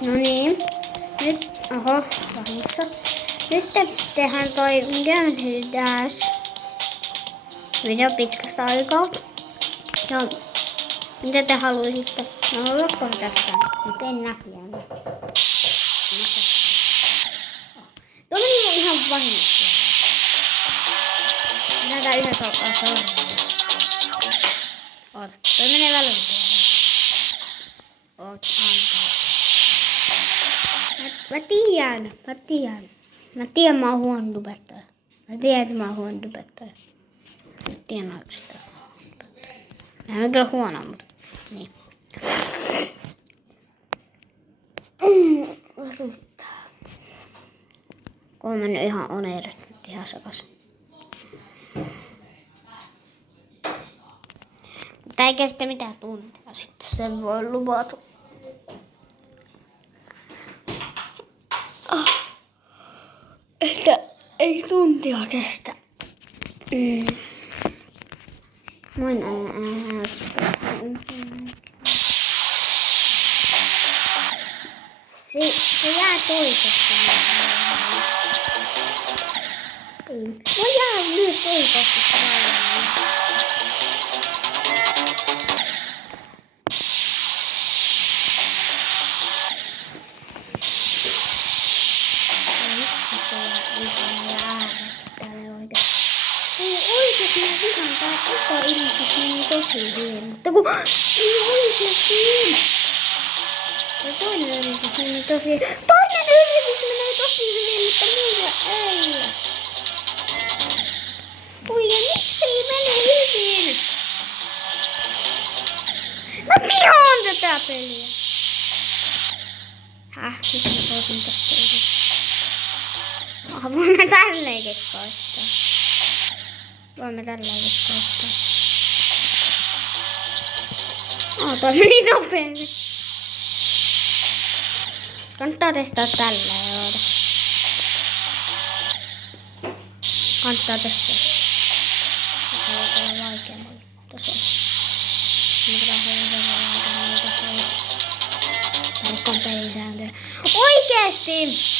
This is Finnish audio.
No niin. Nyt, oho, vahingossa. Nyt tehdään toi, mikä hyväs video pitkästä aikaa. Ja mitä te haluaisitte? No loppuun tästä. Nyt en näkään. Tuo meni ihan vahingossa. Nähdään yhdessä alkaa seuraavaksi. Oota, toi menee väliin. Oota, antaa. Mä tiedän, mä oon huono tubettaja. Mä tiedän, että mä oon huono tubettaja. Mä tiedän oikeastaan, että mä oon huono tubettaja. Mä en kyllä huono, mutta niin. Väsyttää. Kun on mennyt ihan oneerit nyt ihan sekaisin. Mutta ei kestä mitään tuntia sitten, sen voi luvata. Että ei tuntia kestä. Voin se jää toikoksi. Voi jää myös toikoksi. Eka yritys meni tosi hyvin, mutta kun ei oikeesti. Ja toinen yritys menee tosi hyvin, mutta muilla ei. Ui, ja miksi ei mene hyvin? Mä pihaan tätä peliä. Nyt mä soitin tästä yritys. Voin mä tälleenkin koittaa. Voimme tälleenkin koittaa. Toi meni nopeasti. Kannattaa testaa tälleen, joota. Kannattaa testaa. Tämä voi olla vaikeammin. Tässä on. Mikä on vaikeammin. Tarkkaan pelisääntöjä. Oikeesti!